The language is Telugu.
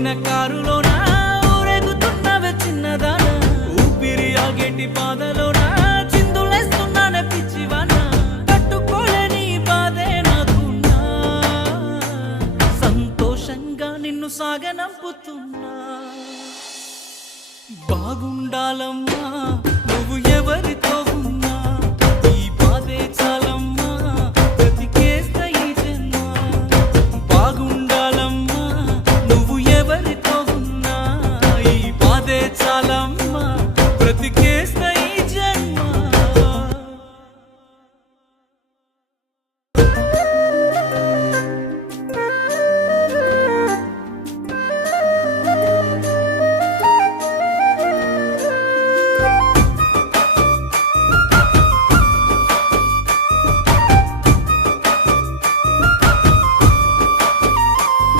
వేసిన కారులోనా ఊరేగుతున్నవే చిన్నదానా ఊపిరి ఆగేటి పాదలోనా చిందులేస్తున్నానే పిచ్చివానా తట్టుకోలేని బాధే నాకున్నా సంతోషంగా నిన్ను సాగనంపుతున్నా బాగుండాలమ్మా